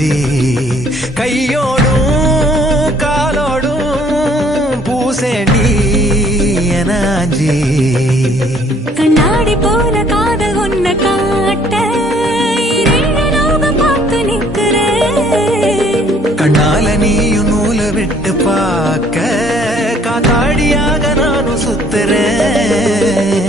அஞ்சி கையோடும் காலோடும் பூசேண்டி என அஞ்சி கண்ணாடி போல காதல் ஒன்ன காட்ட பார்த்து நிற்கிறேன் கண்ணால நீயும் நூல விட்டு பார்க்க காத்தாடியாக நானும் சுத்துறேன்